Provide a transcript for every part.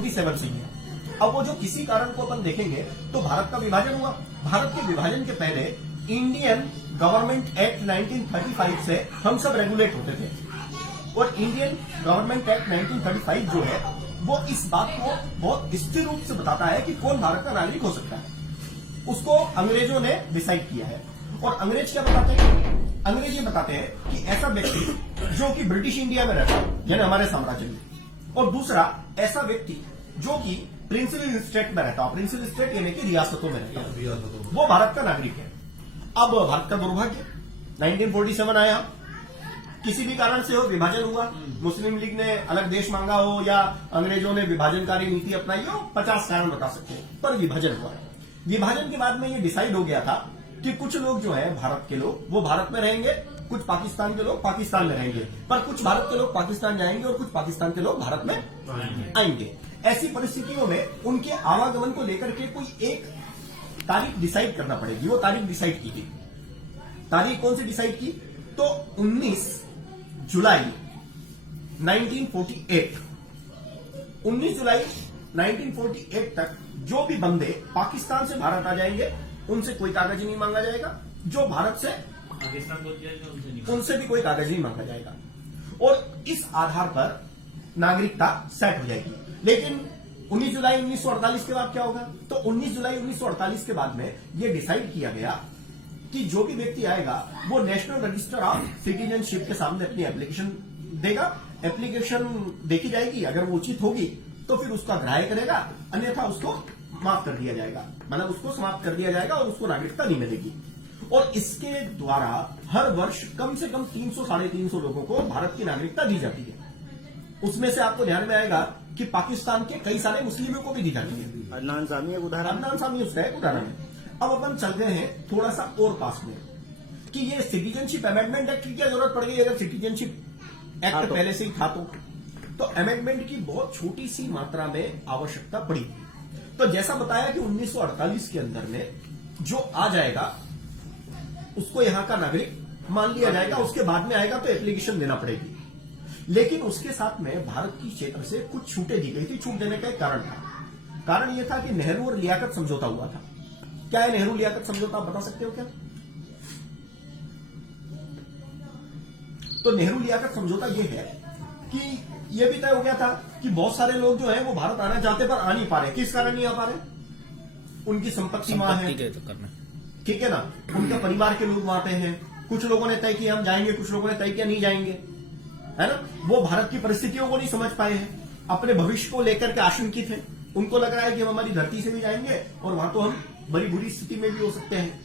47 से ही है। अब वो जो किसी कारण को अपन देखेंगे तो भारत का विभाजन हुआ। भारत के विभाजन के पहले इंडियन गवर्नमेंट एक्ट 1935 से हम सब रेगुलेट होते थे और इंडियन गवर्नमेंट एक्ट 1935 जो है वो इस बात को बहुत स्थिर रूप से बताता है कि कौन भारत का नागरिक हो सकता है। उसको अंग्रेजों ने डिसाइड किया है और अंग्रेज क्या बताते हैं? अंग्रेज ये बताते हैं कि ऐसा व्यक्ति जो कि ब्रिटिश इंडिया में रहता है यानी हमारे साम्राज्य में, और दूसरा ऐसा व्यक्ति जो कि प्रिंसिपल स्टेट में रहता है, प्रिंसिपल स्टेट यानी कि रियासतों में रहता है, वो भारत का नागरिक है। अब भारत का दुर्भाग्य 1947 आया, किसी भी कारण से हो विभाजन हुआ, मुस्लिम लीग ने अलग देश मांगा हो या अंग्रेजों ने विभाजनकारी नीति अपनाई हो, 50 कारण बता सकते हैं, पर विभाजन हुआ है। विभाजन के बाद में ये डिसाइड हो गया था कि कुछ लोग जो है भारत के लोग वो भारत में रहेंगे, कुछ पाकिस्तान के लोग पाकिस्तान में रहेंगे, पर कुछ भारत के लोग पाकिस्तान जाएंगे और कुछ पाकिस्तान के लोग भारत में आएंगे। ऐसी परिस्थितियों में उनके आवागमन को लेकर के कोई एक तारीख डिसाइड करना पड़ेगी। वो तारीख डिसाइड की थी। तारीख कौन सी डिसाइड की? तो 19 जुलाई 1948, 19 जुलाई 1948 तक जो भी बंदे पाकिस्तान से भारत आ जाएंगे उनसे कोई कागज नहीं मांगा जाएगा, जो भारत से पाकिस्तान पहुंच जाएगा उनसे भी कोई कागज नहीं मांगा जाएगा और इस आधार पर नागरिकता सेट हो जाएगी। लेकिन 19 जुलाई 1948 के बाद क्या होगा? तो 19 जुलाई 1948 के बाद में यह डिसाइड किया गया कि जो भी व्यक्ति आएगा वो नेशनल रजिस्टर ऑफ सिटीजनशिप के सामने अपनी एप्लीकेशन देगा। एप्लीकेशन देखी जाएगी, अगर वो उचित होगी तो फिर उसका ग्राह्य करेगा, अन्यथा उसको माफ कर दिया जाएगा, मतलब उसको समाप्त कर दिया जाएगा और उसको नागरिकता नहीं मिलेगी। और इसके द्वारा हर वर्ष कम से कम 300-350 लोगों को भारत की नागरिकता दी जाती है। उसमें से आपको ध्यान में आएगा कि पाकिस्तान के कई सारे मुस्लिमों को भी दी जाती है। अदनान सामी एक उदाहरण, अदनान सामी उसका एक उदाहरण है। अब अपन चल गए हैं थोड़ा सा और पास में कि ये सिटीजनशिप अमेंडमेंट एक्ट की क्या जरूरत पड़ गई अगर सिटीजनशिप एक्ट पहले से ही था तो अमेंडमेंट की बहुत छोटी सी मात्रा में आवश्यकता पड़ी। तो जैसा बताया कि 1948 के अंदर में जो आ जाएगा उसको यहां का नागरिक मान लिया जाएगा, उसके बाद में आएगा तो एप्लीकेशन देना पड़ेगी। लेकिन उसके साथ में भारत की क्षेत्र से कुछ छूटें दी गई थी। छूट देने का एक कारण था। कारण यह था कि नेहरू और लियाकत समझौता हुआ था। क्या है नेहरू लियाकत समझौता, आप बता सकते हो क्या? तो नेहरू लियाकत समझौता यह है कि यह भी तय हो गया था कि बहुत सारे लोग जो है वो भारत आना चाहते पर आ नहीं पा रहे। किस कारण नहीं आ पा रहे? उनकी संपत्ति वहां है, ठीक है ना, उनके परिवार के लोग वहां पे हैं। कुछ लोगों ने तय किया हम जाएंगे, कुछ लोगों ने तय किया नहीं जाएंगे, है ना। वो भारत की परिस्थितियों को नहीं समझ पाए हैं, अपने भविष्य को लेकर के आशंकित हैं। उनको लग रहा है कि हम हमारी धरती से भी जाएंगे और वहां तो हम बड़ी बुरी स्थिति में भी हो सकते हैं।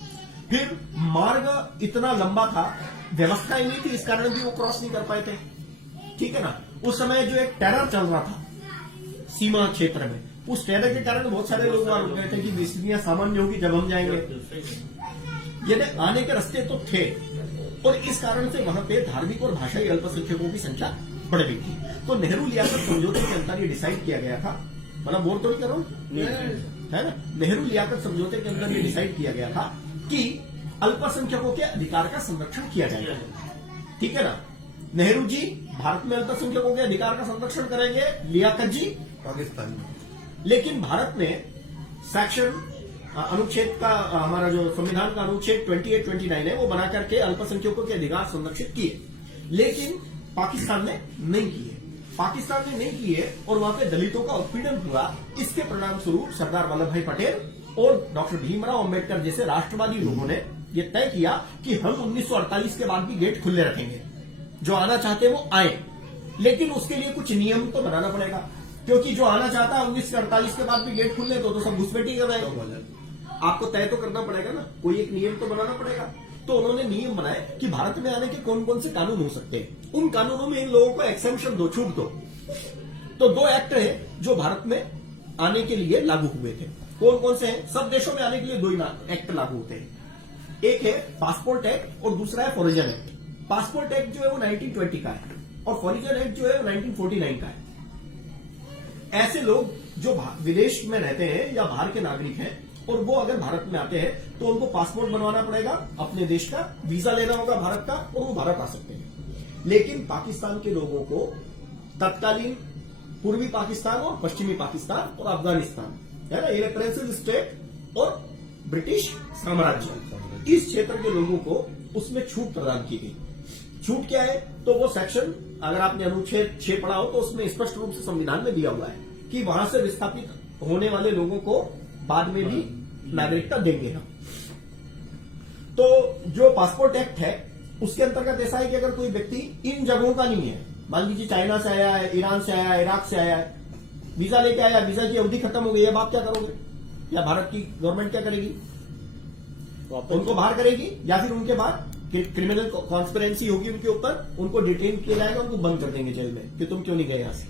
फिर मार्ग इतना लंबा था, व्यवस्थाएं नहीं थी, इस कारण भी वो क्रॉस नहीं कर पाए थे, ठीक है ना। उस समय जो एक टेरर चल रहा था सीमा क्षेत्र में, उस टेरर के कारण बहुत सारे लोग वहां रुक गए थे कि स्थितियां सामान्य होगी जब हम जाएंगे। यदि आने के रास्ते तो थे और इस कारण से वहां पे धार्मिक और भाषाई अल्पसंख्यकों की संख्या बढ़ गई थी। तो नेहरू लियाकत समझौते के अंदर ये डिसाइड किया गया था, मतलब बोल तो नहीं करो, है ना। नेहरू लियाकत समझौते के अंदर ये डिसाइड किया गया था कि अल्पसंख्यकों के अधिकार का संरक्षण किया जाएगा, ठीक है ना। नेहरू जी भारत में अल्पसंख्यकों के अधिकार का संरक्षण करेंगे, लियाकत जी पाकिस्तान में। लेकिन भारत ने सेक्शन अनुच्छेद का, हमारा जो संविधान का अनुच्छेद 28-29 है वो बना करके अल्पसंख्यकों के अधिकार संरक्षित किए, लेकिन पाकिस्तान ने नहीं किए। पाकिस्तान ने नहीं किए और वहां पे दलितों का उत्पीड़न हुआ। इसके परिणाम स्वरूप सरदार वल्लभ भाई पटेल और डॉक्टर भीमराव अंबेडकर जैसे राष्ट्रवादी लोगों ने यह तय किया कि हम 1948 के बाद भी गेट खुले रखेंगे, जो आना चाहते हैं वो आए, लेकिन उसके लिए कुछ नियम तो बनाना पड़ेगा, क्योंकि जो आना चाहता है 1948 के बाद भी गेट खुलने तो सब घुसपैठी कर रहे हैं। आपको तय तो करना पड़ेगा ना, कोई एक नियम तो बनाना पड़ेगा। तो उन्होंने नियम बनाए कि भारत में आने के कौन कौन से कानून हो सकते हैं, उन कानूनों में इन लोगों को एक्सेम्पशन दो, छूट दो। तो 2 एक्ट है जो भारत में आने के लिए लागू हुए थे। कौन कौन से हैं? सब देशों में आने के लिए 2 ही एक्ट लागू होते हैं। एक है पासपोर्ट एक्ट और दूसरा है फॉरिजन एक्ट। पासपोर्ट एक्ट जो है वो 1920 का है और फॉरिजन एक्ट जो है 1949 का है। ऐसे लोग जो विदेश में रहते हैं या बाहर के नागरिक हैं और वो अगर भारत में आते हैं तो उनको पासपोर्ट बनवाना पड़ेगा अपने देश का, वीजा लेना होगा भारत का, और वो भारत आ सकते हैं। लेकिन पाकिस्तान के लोगों को तत्कालीन पूर्वी पाकिस्तान और पश्चिमी पाकिस्तान और अफगानिस्तान, है ना, ये प्रिंसेस स्टेट और ब्रिटिश साम्राज्य, इस क्षेत्र के लोगों को उसमें छूट प्रदान की गई। छूट क्या है? तो वो सेक्शन, अगर आपने अनुच्छेद 6 पढ़ा हो तो उसमें स्पष्ट रूप से संविधान में दिया हुआ है कि वहां से विस्थापित होने वाले लोगों को बाद में भी नागरिकता देंगे हम। तो जो पासपोर्ट एक्ट है उसके अंतर्गत ऐसा है कि अगर कोई व्यक्ति इन जगहों का नहीं है, मान लीजिए चाइना से आया है, ईरान से आया है, इराक से आया है, वीजा लेके आया, वीजा की अवधि खत्म हो गई, अब आप क्या करोगे? या भारत की गवर्नमेंट क्या करेगी? उनको बाहर करेगी, या फिर उनके बाद क्रिमिनल कॉन्स्पिरेंसी होगी उनके ऊपर, उनको डिटेन किया जाएगा, उनको बंद कर देंगे जेल में कि तुम क्यों नहीं गए यहां से,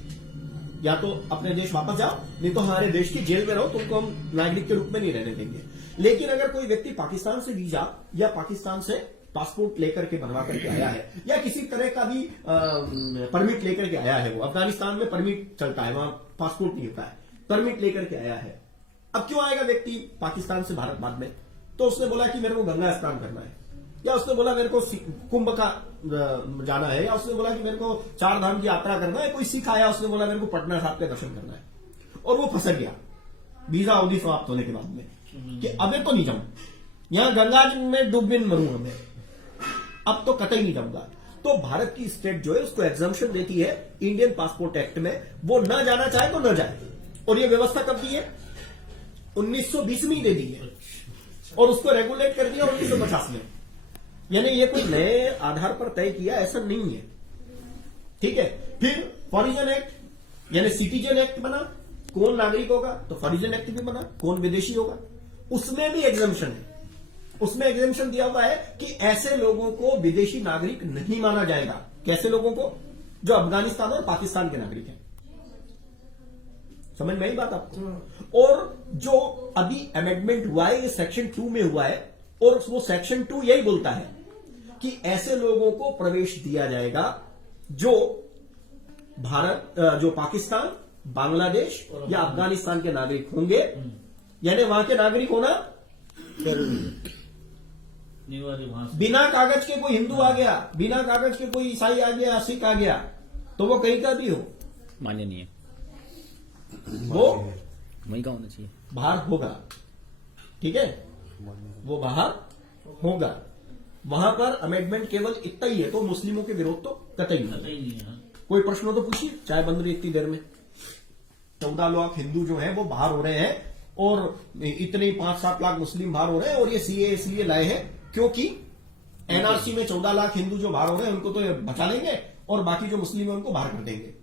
या तो अपने देश वापस जाओ, नहीं तो हमारे देश की जेल में रहो, तुमको हम नागरिक के रूप में नहीं रहने देंगे। लेकिन अगर कोई व्यक्ति पाकिस्तान से वीजा या पाकिस्तान से पासपोर्ट लेकर के बनवा करके आया है, या किसी तरह का भी परमिट लेकर के आया है, वो अफगानिस्तान में परमिट चलता है, वहां पासपोर्ट नहीं होता है, परमिट लेकर के आया है, अब क्यों आएगा व्यक्ति पाकिस्तान से भारत बाद में? तो उसने बोला कि मेरे को गंगा स्नान करना है, या उसने बोला मेरे को कुंभ का जाना है, या उसने बोला कि मेरे को 4 धाम की यात्रा करना है, कोई सिख आया उसने बोला मेरे को पटना साहब के दर्शन करना है, और वो फंस गया वीजा अवधि समाप्त होने के बाद में कि अबे तो नहीं जाऊं, यहां गंगा में डूबने मरूंगा मैं, अब तो कतई नहीं जाऊंगा। तो भारत की स्टेट जो है उसको एग्जम्पशन देती है इंडियन पासपोर्ट एक्ट में, वो न जाना चाहे तो न जाए। और ये व्यवस्था कब दी है? 1920 में ही दे दी है, और उसको रेगुलेट कर दिया 1950 में। यानी ये कोई नए आधार पर तय किया ऐसा नहीं है, ठीक है। फिर फॉरिजन एक्ट यानी सिटीजन एक्ट बना, कौन नागरिक होगा, तो फॉरिजन एक्ट भी बना, कौन विदेशी होगा, उसमें भी एग्जम्पशन है। उसमें एग्जम्पशन दिया हुआ है कि ऐसे लोगों को विदेशी नागरिक नहीं माना जाएगा। कैसे लोगों को? जो अफगानिस्तान और पाकिस्तान के नागरिक हैं। समझ में आई बात आपको? और जो अभी अमेंडमेंट हुआ है ये सेक्शन 2 में हुआ है, और वो सेक्शन 2 यही बोलता है कि ऐसे लोगों को प्रवेश दिया जाएगा जो भारत, जो पाकिस्तान, बांग्लादेश या अफगानिस्तान के नागरिक होंगे, यानी वहां के नागरिक होना निवार्य वहां से बिना कागज के कोई हिंदू आ गया, बिना कागज के कोई ईसाई आ गया, सिख आ गया, तो वो कहीं का भी हो, मान्य नहीं है, वो वहीं का होना चाहिए, बाहर होगा, ठीक है, वो बाहर होगा। वहां पर अमेंडमेंट केवल इतना ही है, तो मुस्लिमों के विरोध तो कतई पता नहीं। ही नहीं है। कोई प्रश्न हो तो पूछिए, चाय बंद रही इतनी देर में। 14 लाख हिंदू जो है वो बाहर हो रहे हैं, और इतने 5-7 लाख मुस्लिम बाहर हो रहे हैं, और ये सीए इसलिए लाए हैं क्योंकि एनआरसी में 14 लाख हिंदू जो बाहर हो रहे हैं उनको तो ये बचा लेंगे, और बाकी जो मुस्लिम है उनको बाहर कर देंगे।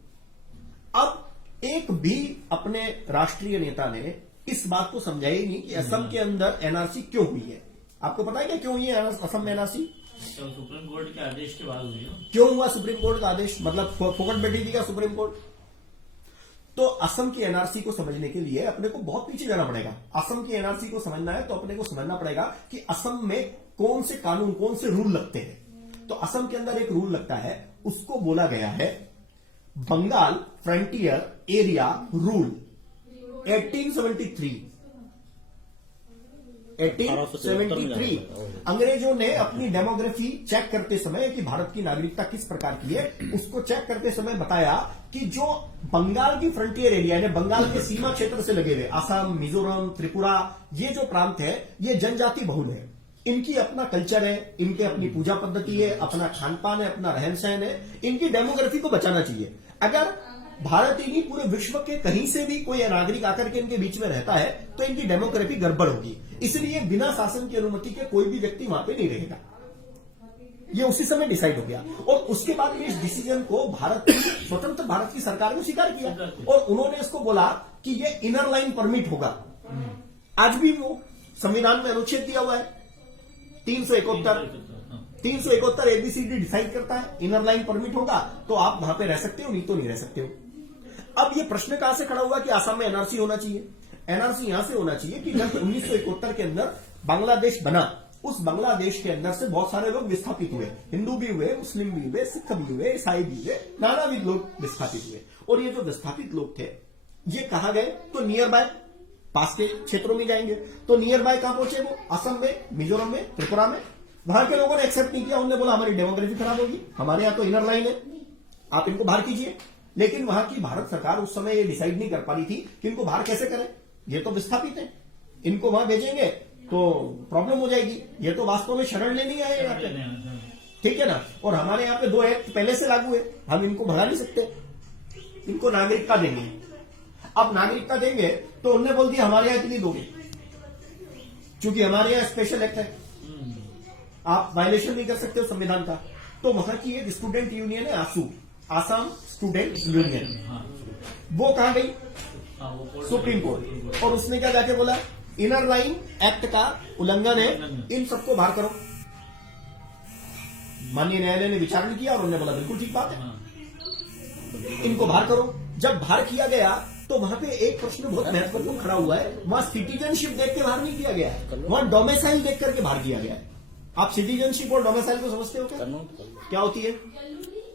अब एक भी अपने राष्ट्रीय नेता ने इस बात को समझाया ही नहीं कि असम के अंदर एनआरसी क्यों हुई है। आपको पता है क्या क्यों हुई है असम में एनआरसी? तो सुप्रीम कोर्ट के आदेश के बाद हुई हो। क्यों हुआ सुप्रीम कोर्ट का आदेश? मतलब फोकट बैठी थी क्या सुप्रीम कोर्ट? तो असम की एनआरसी को समझने के लिए अपने को बहुत पीछे जाना पड़ेगा। असम की एनआरसी को समझना है तो अपने को समझना पड़ेगा कि असम में कौन से कानून, कौन से रूल लगते हैं। तो असम के अंदर एक रूल लगता है, उसको बोला गया है बंगाल फ्रंटियर एरिया रूल 1873। 1873 अंग्रेजों ने अपनी डेमोग्राफी चेक करते समय कि भारत की नागरिकता किस प्रकार की है, उसको चेक करते समय बताया कि जो बंगाल की फ्रंटियर एरिया है, बंगाल के सीमा क्षेत्र से लगे हुए असम, मिजोरम, त्रिपुरा, ये जो प्रांत है ये जनजाति बहुल है। इनकी अपना कल्चर है, इनके अपनी पूजा पद्धति है, अपना खान पान है, अपना रहन सहन है। इनकी डेमोग्राफी को बचाना चाहिए। अगर भारत ही नहीं पूरे विश्व के कहीं से भी कोई नागरिक आकर के इनके बीच में रहता है तो इनकी डेमोग्राफी गड़बड़ होगी। इसलिए बिना शासन की अनुमति के कोई भी व्यक्ति वहां पे नहीं रहेगा। ये उसी समय डिसाइड हो गया, और उसके बाद इस डिसीजन को भारत की स्वतंत्र भारत की सरकार ने स्वीकार किया, और उन्होंने इसको बोला कि ये इनर लाइन परमिट होगा। आज भी वो संविधान में अनुच्छेद दिया हुआ है 371 एबीसीडी डिसाइड करता है इनर लाइन परमिट होगा तो आप वहां पे रह सकते हो, नहीं तो नहीं रह सकते हो। अब ये प्रश्न कहां से खड़ा हुआ कि आसाम में एनआरसी होना चाहिए? एनआरसी यहां से होना चाहिए कि जब 1971 के अंदर बांग्लादेश बना, उस बांग्लादेश के अंदर से बहुत सारे लोग विस्थापित हुए, हिंदू भी हुए, मुस्लिम भी हुए, सिख भी हुए, ईसाई भी हुए, नानाविध लोग विस्थापित हुए। और ये जो विस्थापित लोग थे ये कहां गए? तो नियर बाय पास के क्षेत्रों में जाएंगे। तो नियर बाय कहां पहुंचे वो? असम में, मिजोरम में, त्रिपुरा में। वहां के लोगों ने एक्सेप्ट नहीं किया, उन्होंने बोला हमारी डेमोग्राफी खराब होगी, हमारे यहां तो इनर लाइन है, आप इनको बाहर कीजिए। लेकिन वहां की भारत सरकार उस समय ये डिसाइड नहीं कर पा रही थी कि इनको बाहर कैसे करें। ये तो विस्थापित है, इनको वहां भेजेंगे तो प्रॉब्लम हो जाएगी। ये तो वास्तव में शरण लेने ही आए यहाँ पे, ठीक है ना। और हमारे यहाँ पे 2 एक्ट पहले से लागू है, हम इनको भगा नहीं सकते। इनको नागरिकता देंगे। अब नागरिकता देंगे तो उनने बोल दिया हमारे यहाँ इतनी दोगे, क्योंकि हमारे यहाँ स्पेशल एक्ट है, आप वायलेशन नहीं कर सकते हो संविधान का। तो वहां की एक स्टूडेंट यूनियन है आसू, आसाम स्टूडेंट यूनियन, वो कहां गई? Supreme court. और उसने क्या जाके बोला, इनर लाइन एक्ट का उल्लंघन है, इन सबको बाहर करो। माननीय न्यायालय ने विचारण किया और उन्होंने बोला बिल्कुल ठीक बात है, इनको बाहर करो। जब बाहर किया गया तो वहां पे एक प्रश्न बहुत महत्वपूर्ण खड़ा हुआ है, वहां सिटीजनशिप देख के बाहर नहीं किया गया है, वहां डोमिसाइल देख करके बाहर किया गया है। आप सिटीजनशिप और डोमिसाइल को समझते हो क्या होती है?